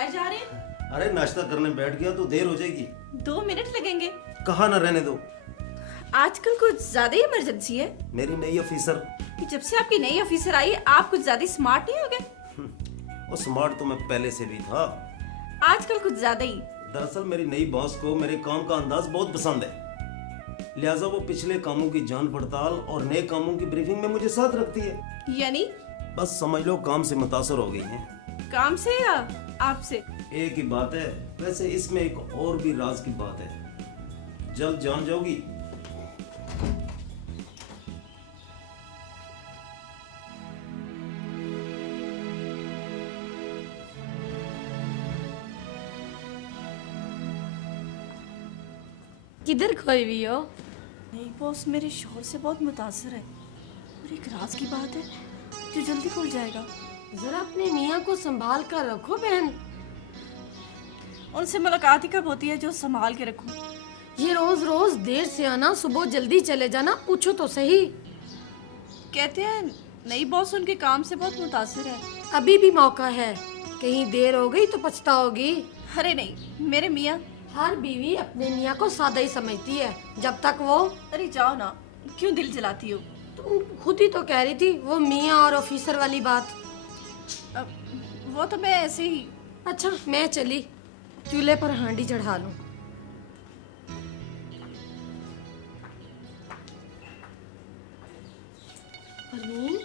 कहाँ जा रहे हैं? अरे नाश्ता करने बैठ गया तो देर हो जाएगी। 2 मिनट लगेंगे। कहाँ ना रहने दो। आजकल कुछ ज्यादा ही इमरजेंसी है मेरी नई ऑफिसर। कि जब से आपकी नई ऑफिसर आई आप कुछ ज्यादा स्मार्ट नहीं हो गए? वो स्मार्ट तो मैं पहले से भी था। आजकल कुछ ज्यादा ही। दरअसल मेरी नई बॉस को मेरे काम का अंदाज बहुत पसंद है, लिहाजा वो पिछले कामों की जांच पड़ताल और नए कामों की ब्रीफिंग में मुझे साथ रखती है। यानी बस समझ लो काम से मुतासर हो गई हैं। काम से या आपसे? एक ही बात है। वैसे इसमें एक और भी राज की बात है, जल्द जान जाओगी। किधर खोई हुई हो? नहीं बॉस, मेरे शोहर से बहुत मुतासर है और एक राज की बात है जो जल्दी खुल जाएगा। जरा अपने मियाँ को संभाल कर रखो बहन। उनसे मुलाकात ही कब होती है जो संभाल के रखूं? ये रोज रोज देर से आना, सुबह जल्दी चले जाना, पूछो तो सही। कहते हैं नई बॉस उनके काम से बहुत मुतासर है। अभी भी मौका है, कहीं देर हो गई तो पछताओगी। अरे नहीं, मेरे मियाँ। हर बीवी अपने मियाँ को सादा ही समझती है जब तक वो। अरे जाओ ना, क्यों दिल जलाती हो? तुम खुद ही तो कह रही थी वो मियाँ और ऑफिसर वाली बात। अब वो तो मैं ऐसे ही। अच्छा मैं चली, चूल्हे पर हांडी चढ़ा लूं। परवीन,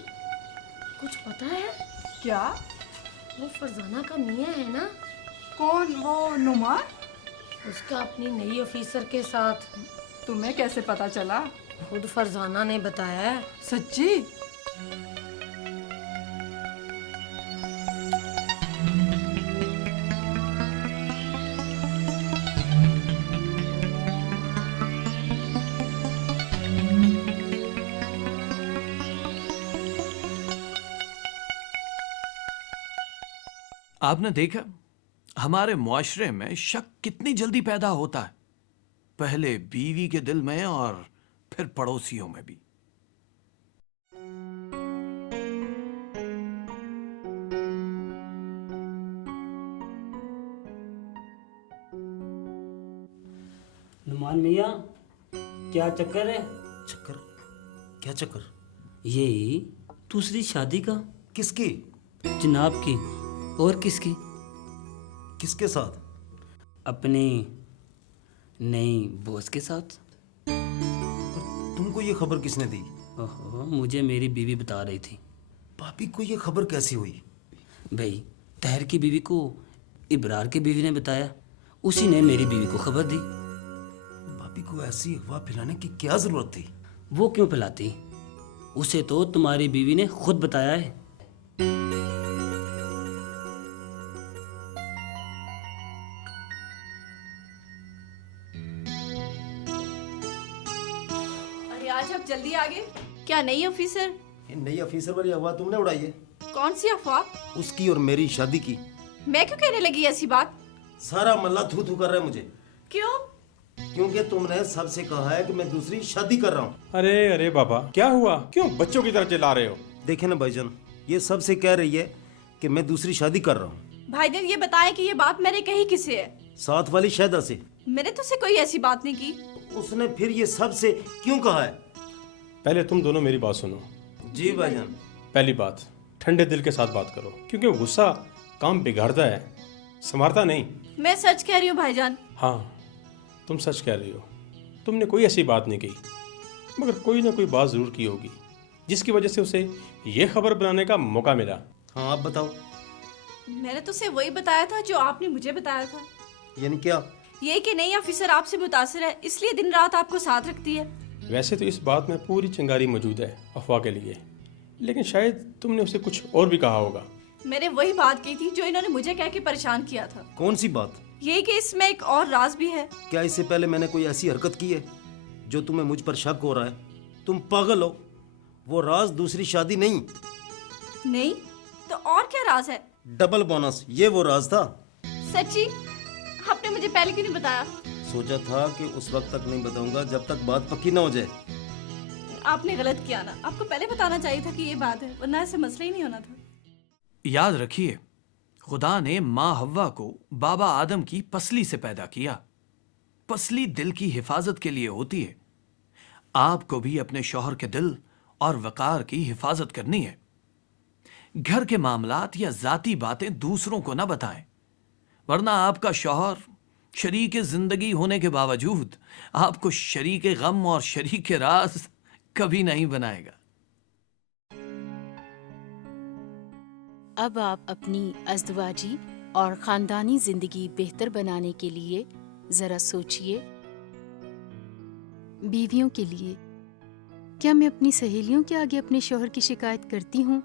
कुछ पता है? क्या? वो फरजाना का मियाँ है ना, कौन? वो नुमान? उसका अपनी नई ऑफिसर के साथ। तुम्हें कैसे पता चला? खुद फरजाना ने बताया है। सच्ची? आपने देखा हमारे मुआशरे में शक कितनी जल्दी पैदा होता है, पहले बीवी के दिल में और फिर पड़ोसियों में भी। नुमान मियाँ, क्या चक्कर है? चक्कर? क्या चक्कर? यही दूसरी शादी का। किसकी? जनाब की। और किसकी? किसके साथ? अपनी नई बॉस के साथ। तुमको ये खबर किसने दी? ओहो, मुझे मेरी बीवी बता रही थी। भाभी को ये खबर कैसी हुई? भाई, तहर की बीवी को इब्रार की बीवी ने बताया, उसी ने मेरी बीवी को खबर दी। भाभी को ऐसी अफवाह फैलाने की क्या जरूरत थी? वो क्यों फैलाती? उसे तो तुम्हारी बीवी ने खुद बताया है। अरे आज आप जल्दी आ गए। क्या नई ऑफिसर? ये नई ऑफिसर वाली अफवाह तुमने उड़ाई है? कौन सी अफवाह? उसकी और मेरी शादी की। मैं क्यों कहने लगी ऐसी बात? सारा मल्ला थू थू कर रहा है मुझे। क्यों? क्योंकि तुमने सबसे कहा है कि मैं दूसरी शादी कर रहा हूँ। अरे अरे बाबा, क्या हुआ? क्यों बच्चों की तरह चिल्ला रहे हो? देखे ना भाईजान, ये सबसे कह रही है कि मैं दूसरी शादी कर रहा हूँ। भाईजान ये बताएं कि ये बात मैंने कही किससे है? साथ वाली शहदा से। मैंने तो से कोई ऐसी बात नहीं की। उसने फिर ये सबसे क्यों कहा है? पहले तुम दोनों मेरी बात सुनो। जी भाईजान। पहली बात, ठंडे दिल के साथ बात करो, क्योंकि गुस्सा काम बिगाड़ता है, संवारता नहीं। मैं सच कह रही हूँ भाईजान। हाँ, तुम सच कह रही हो। तुमने कोई ऐसी बात नहीं कही, मगर कोई ना कोई बात जरूर की होगी जिसकी वजह से उसे ये खबर बनाने का मौका मिला। हाँ आप बताओ। मैंने तो उसे वही बताया था जो आपने मुझे बताया था। यानी क्या? ये कि नई ऑफिसर आपसे मुतासिर है, इसलिए दिन रात आपको साथ रखती है। वैसे तो इस बात में पूरी चिंगारी मौजूद है अफवाह के लिए, लेकिन शायद तुमने उसे कुछ और भी कहा होगा। मैंने वही बात की थी जो इन्होंने मुझे कह के परेशान किया था। कौन सी बात? यही कि इसमें एक और राज भी है। क्या इससे पहले मैंने कोई ऐसी हरकत की है जो तुम्हें मुझ पर शक हो रहा है? तुम पागल हो। वो राज दूसरी शादी नहीं। नहीं तो और क्या राज है? डबल बोनस, ये वो राज था। सच्ची? आपने मुझे पहले क्यों नहीं बताया? सोचा था कि उस वक्त तक नहीं बताऊंगा जब तक बात पक्की ना हो जाए। आपने गलत किया ना, आपको पहले बताना चाहिए था कि ये बात है, वरना ऐसे मसला ही नहीं होना था। याद रखिए, खुदा ने माँ हव्वा को बाबा आदम की पसली से पैदा किया। पसली दिल की हिफाजत के लिए होती है। आपको भी अपने शौहर के दिल और वकार की हिफाजत करनी है। घर के मामलात या जाती बातें दूसरों को न बताएं, वरना आपका शौहर शरीक जिंदगी होने के बावजूद आपको शरीक गम और शरीक राज कभी नहीं बनाएगा। अब आप अपनी अज़दवाजी और ख़ानदानी ज़िंदगी बेहतर बनाने के लिए ज़रा सोचिए। बीवियों के लिए, क्या मैं अपनी सहेलियों के आगे अपने शौहर की शिकायत करती हूँ